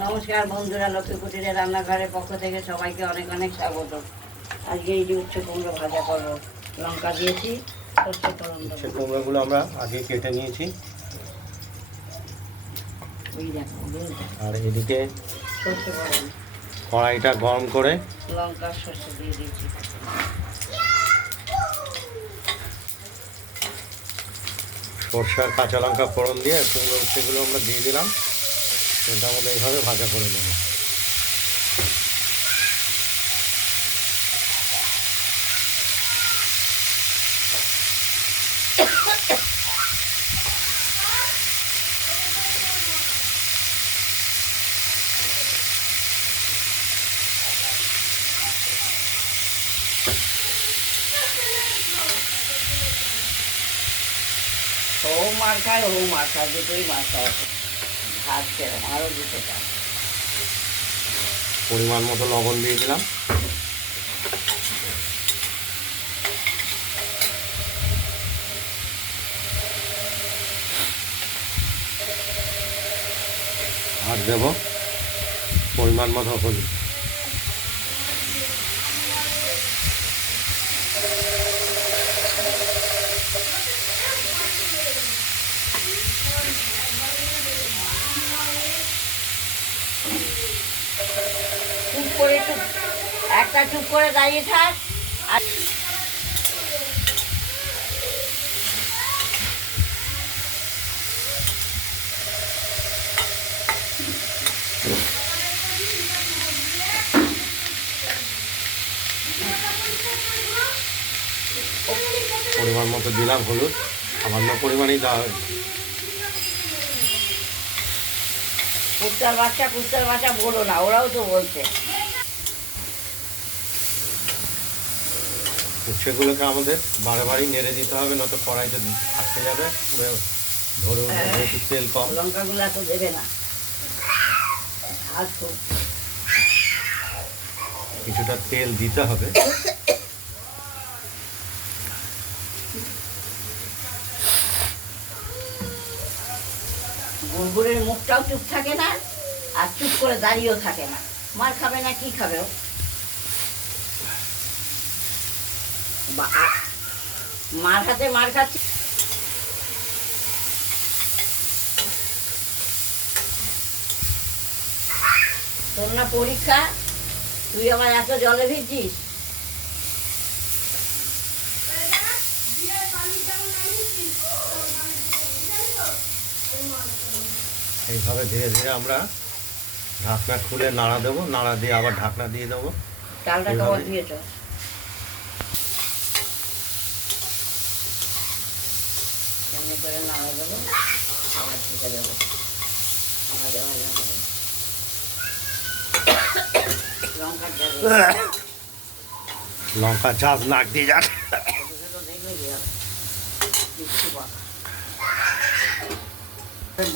নমস্কার বন্ধুরা, লক্ষ্মী কুটিরের রান্নাঘরের পক্ষ থেকে সবাইকে অনেক অনেক স্বাগত। আজকে এই যে উচ্ছে কুমড়ো ভাজা করবো, লঙ্কা দিয়েছি, সর্ষে ফোড়ন দেবো। উচ্ছে কুমড়োগুলো আমরা আগে কেটে নিয়েছি। ওই দেখো, আর এদিকে সর্ষে ফোড়ন, কড়াইটা গরম করে লঙ্কা সর্ষে দিয়ে দিয়েছি। সর্ষে আর কাঁচা লঙ্কা ফোড়ন দিয়ে কুমড়ো উচ্ছেগুলো আমরা দিয়ে দিলাম। এটার মধ্যে এইভাবে ভাজা করে নেব। ও মার্কায় ও মার্কা, দুটোই মার্কা আছে। ভাত সেরকম আরও দুটো চাল। পরিমাণ মতো লবণ দিয়ে দিলাম। আর দেব পরিমাণ মতো হলুদ। চুপ করে একটা চুপ করে দাঁড়িয়ে থাক। আর পরিমাণ মতো দিলাম হলুদ, সামান্য পরিমাণেই দেওয়া হয়। কুত্তার বাচ্চা বলো না, ওরাও তো বলছে। উচ্ছেগুলোকে আমাদের বারে বারেই নেড়ে দিতে হবে, নয়তো কড়াইতে আটকে যাবে, পুরো ধরে উঠবে, যেহেতু তেল কম। লঙ্কাগুলো এত দেবে না, খুব কিছুটা তেল দিতে হবে। গুড়গুড়ের মুখটাও চুপ থাকে না, আর চুপ করে দাঁড়িয়েও থাকে না। মার খাবে না, কি খাবে ও? মার হাতে মার খাচ্ছে। তোর না পরীক্ষা, তুই আবার এত জলে ভিজছিস? এইভাবে ধীরে ধীরে আমরা ঢাকনা খুলে নাড়া দেবো, নাড়া দিয়ে আবার ঢাকনা দিয়ে দেবো। চালটা কবার দিয়েছ? এমনি করে নাড়া দেবো, আবার ঢেকে দেবো, ভাজা ভাজা হবে। লঙ্কা ঝাঁজ নাক দিয়ে যান।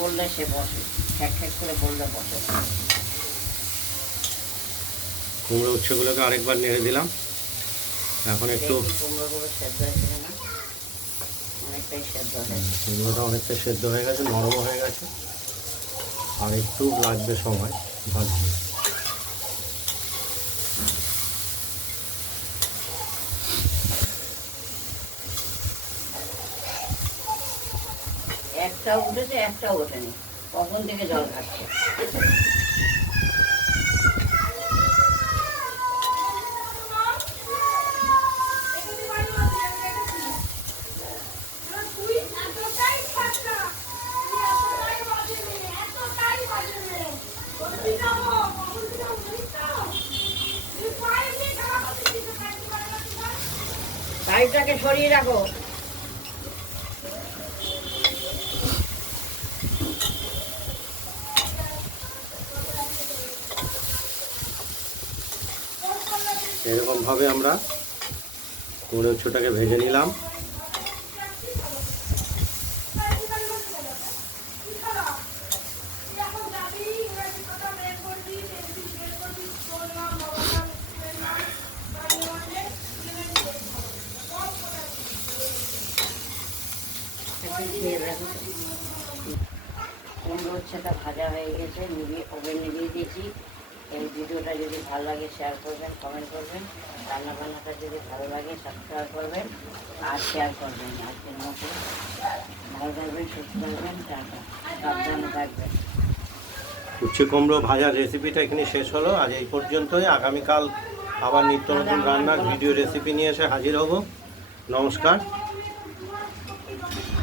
বললে সে বসে, ঠ্যাক ঠ্যাক করে বললে বসে। কুমড়ো উচ্ছেগুলোকে আরেকবার নেড়ে দিলাম। এখন একটু কুমড়োগুলো সেদ্ধ হয়েছে না, অনেকটাই সেদ্ধ হয়েছে। কুমড়োটা অনেকটা সেদ্ধ হয়ে গেছে, নরমও হয়ে গেছে, আর একটু লাগবে সময় ভাজতে। একটাও উঠেছে, একটাও ওঠেনি, কখন থেকে জল খাচ্ছে। পাইপটাকে সরিয়ে রাখো। এরকমভাবে আমরা কুমড়ো উচ্ছেটাকে ভেজে নিলাম। কুমড়ো উচ্ছেটা ভাজা হয়ে হয়ে গেছে, ওভেন নিভিয়ে দিয়েছি। এই ভিডিওটা যদি ভালো লাগে শেয়ার করবেন, কমেন্ট করবেন। রান্নাবান্নাটা যদি ভালো লাগে সাবস্ক্রাইব করবেন আর শেয়ার করবেন। আজকের মতো ভালো থাকবেন, সুস্থ থাকবেন, টাটা, সাবধানে থাকবেন। উচ্ছে কুমড়ো ভাজার রেসিপিটা এখানে শেষ হলো। আজ এই পর্যন্তই। আগামীকাল আবার নিত্য নতুন রান্নার ভিডিও রেসিপি নিয়ে এসে হাজির হব। নমস্কার।